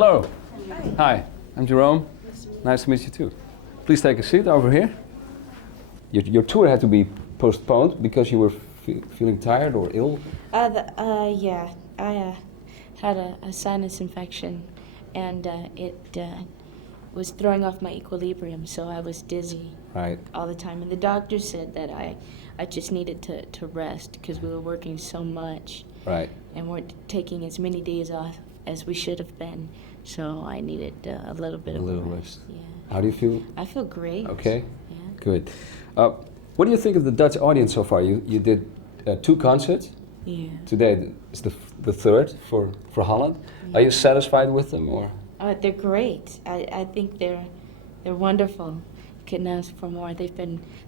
Hello. Hi, I'm Jerome. Nice to meet you too. Please take a seat over here. Your tour had to be postponed because you were feeling tired or ill? Yeah. I had a sinus infection, and it was throwing off my equilibrium, so I was dizzy all the time. And the doctor said that I just needed to rest because we were working so much. Right. And weren't taking as many days off as we should have been. So I needed a little bit of rest. Yeah. How do you feel? I feel great. Okay. Yeah. Good. What do you think of the Dutch audience so far? You did 2 concerts. Yeah. Today is the third for Holland. Yeah. Are you satisfied with them or? They're great. I think they're wonderful. Couldn't ask for more. They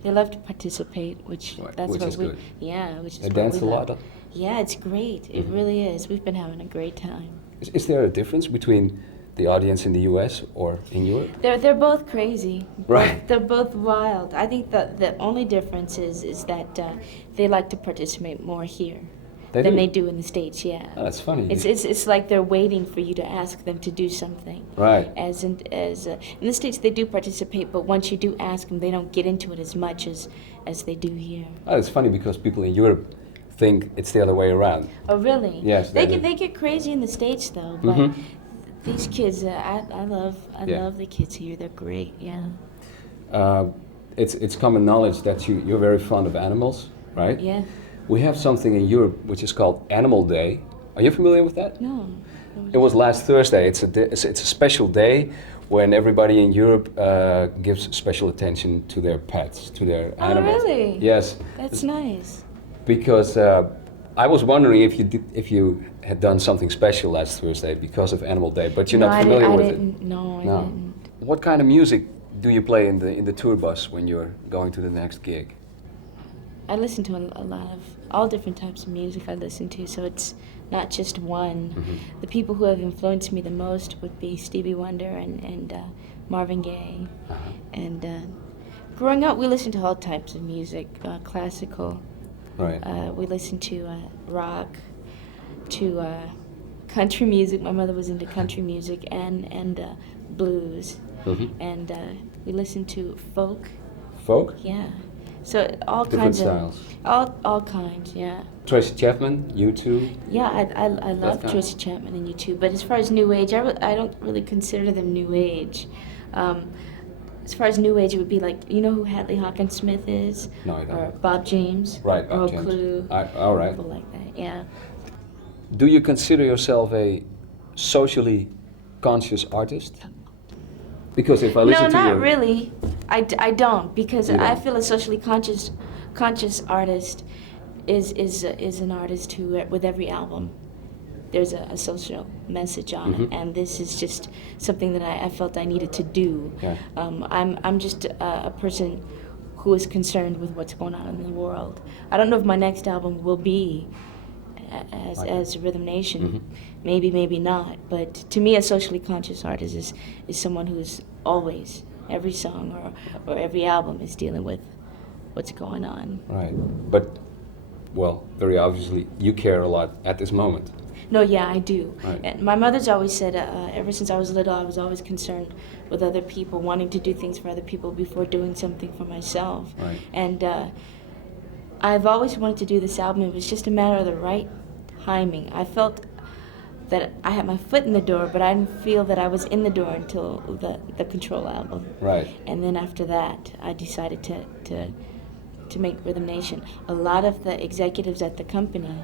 love to participate, which is good. Yeah, which is They dance a lot. Yeah, it's great. It really is. We've been having a great time. Is there a difference between the audience in the U.S. or in Europe? They're both crazy. Right. They're both wild. I think the only difference is that they like to participate more here than they do in the States. Yeah. Oh, that's funny. It's like they're waiting for you to ask them to do something. Right. As in the States, they do participate, but once you do ask them, they don't get into it as much as they do here. Oh, it's funny because people in Europe think it's the other way around. Oh, really? Yes. They get crazy in the States though, but these kids, I love the kids here. They're great. Yeah. It's common knowledge that you're very fond of animals, right? Yeah. We have something in Europe which is called Animal Day. Are you familiar with that? No. It was last Thursday. It's a special day when everybody in Europe gives special attention to their pets, to their animals. Oh, really? Yes. That's nice. Because I was wondering if you had done something special last Thursday because of Animal Day, but you're not familiar with it. No, I didn't. What kind of music do you play in the tour bus when you're going to the next gig? I listen to a lot of all different types of music. I listen to, so it's not just one. The people who have influenced me the most would be Stevie Wonder and Marvin Gaye. And growing up, we listened to all types of music, classical. Right. We listened to rock, to country music. My mother was into country music and blues. And we listened to folk. Folk? Yeah. So all Different kinds styles. of all kinds. Yeah. Tracy Chapman, U2. Yeah, I love Tracy Chapman and U2. But as far as new age, I don't really consider them new age. As far as new age, it would be like, you know who Hadley Hawkins Smith is? No, I don't. Or Bob James. Right, Bob or James. Clue. All right. People like that. Yeah. Do you consider yourself a socially conscious artist? Because if I listen to No, your... not really. I don't, because You I don't? feel a socially conscious artist is an artist who, with every album, there's a social message on it, and this is just something that I felt I needed to do. Yeah. I'm just a person who is concerned with what's going on in the world. I don't know if my next album will be as Rhythm Nation. Maybe not. But to me, a socially conscious artist is someone who's always, every song or every album is dealing with what's going on. Right. But, well, very obviously, you care a lot at this moment. No, yeah, I do. Right. And my mother's always said, ever since I was little, I was always concerned with other people, wanting to do things for other people before doing something for myself. Right. And I've always wanted to do this album. It was just a matter of the right timing. I felt that I had my foot in the door, but I didn't feel that I was in the door until the Control album. Right. And then after that, I decided to make Rhythm Nation. A lot of the executives at the company,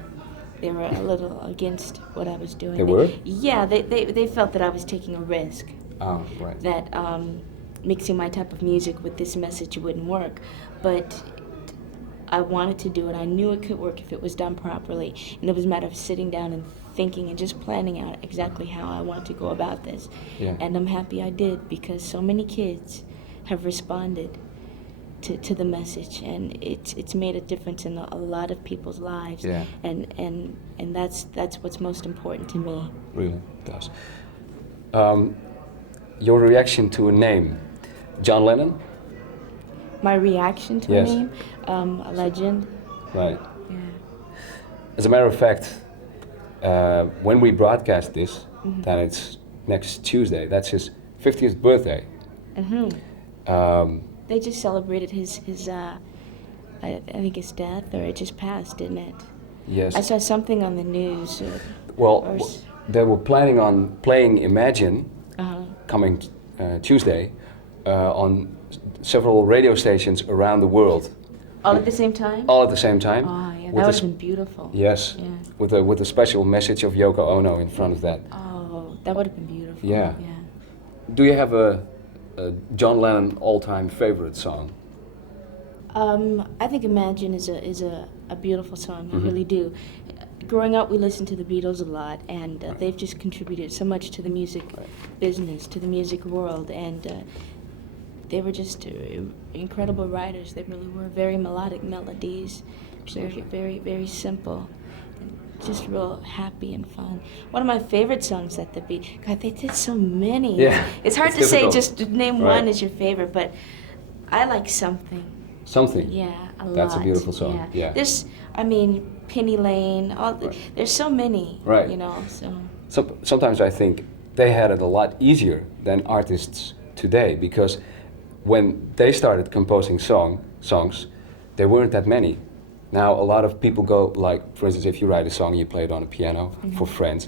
they were a little against what I was doing. They were? Yeah, they felt that I was taking a risk. Oh, right. That mixing my type of music with this message wouldn't work. But I wanted to do it. I knew it could work if it was done properly. And it was a matter of sitting down and thinking and just planning out exactly how I wanted to go about this. Yeah. And I'm happy I did, because so many kids have responded to the message, and it's made a difference in a lot of people's lives. Yeah. And that's what's most important to me. Really, it does. Your reaction to a name, John Lennon? My reaction to Yes. a name, a legend. Right. Yeah. As a matter of fact, when we broadcast this, then it's next Tuesday. That's his 50th birthday. They just celebrated his I think his death, or it just passed, didn't it? Yes. I saw something on the news. They were planning on playing Imagine coming Tuesday on several radio stations around the world. All at the same time? All at the same time. Oh, yeah, that would have been beautiful. Yes, yeah. with a special message of Yoko Ono in front of that. Oh, that would have been beautiful. Yeah. Do you have a John Lennon all-time favorite song? I think Imagine is a beautiful song. I really do. Growing up, we listened to the Beatles a lot, and they've just contributed so much to the music business, to the music world, and they were just incredible writers. They really were. Very melodic melodies, very, very simple, and just real happy and fun. One of my favorite songs that the Beatles, God, they did so many. Yeah, it's hard to difficult. say just name one as your favorite, but I like Something. Something. Yeah, a lot. That's a beautiful song. Yeah. There's, I mean, Penny Lane. There's so many. Right. You know. So. Sometimes I think they had it a lot easier than artists today, because when they started composing songs, there weren't that many. Now a lot of people go, like, for instance, if you write a song, you play it on a piano for friends,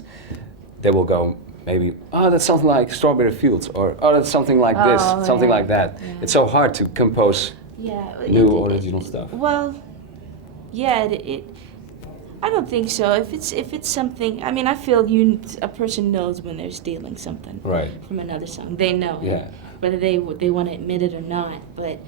they will go maybe, oh, that's something like Strawberry Fields, or oh, that's something like this, something like that. Yeah. It's so hard to compose new original stuff. Well, yeah, I don't think so. If it's something, I mean, I feel a person knows when they're stealing something from another song. They know. Yeah. Whether they want to admit it or not, but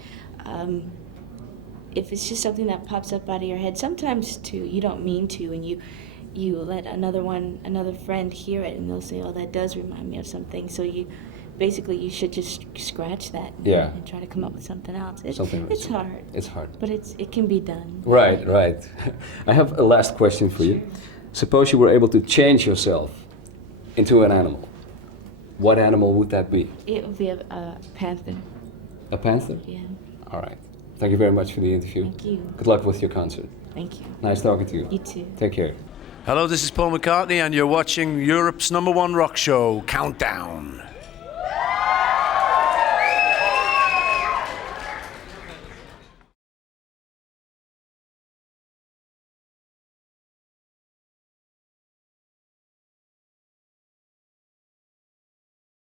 if it's just something that pops up out of your head, sometimes too, you don't mean to, and you let another friend hear it, and they'll say, "Oh, that does remind me of something." So you should just scratch that and try to come up with something else. It's hard. It's hard. But it can be done. Right. I have a last question for you. Suppose you were able to change yourself into an animal. What animal would that be? It would be a panther. A panther? Yeah. All right. Thank you very much for the interview. Thank you. Good luck with your concert. Thank you. Nice talking to you. You too. Take care. Hello, this is Paul McCartney, and you're watching Europe's #1 rock show, Countdown.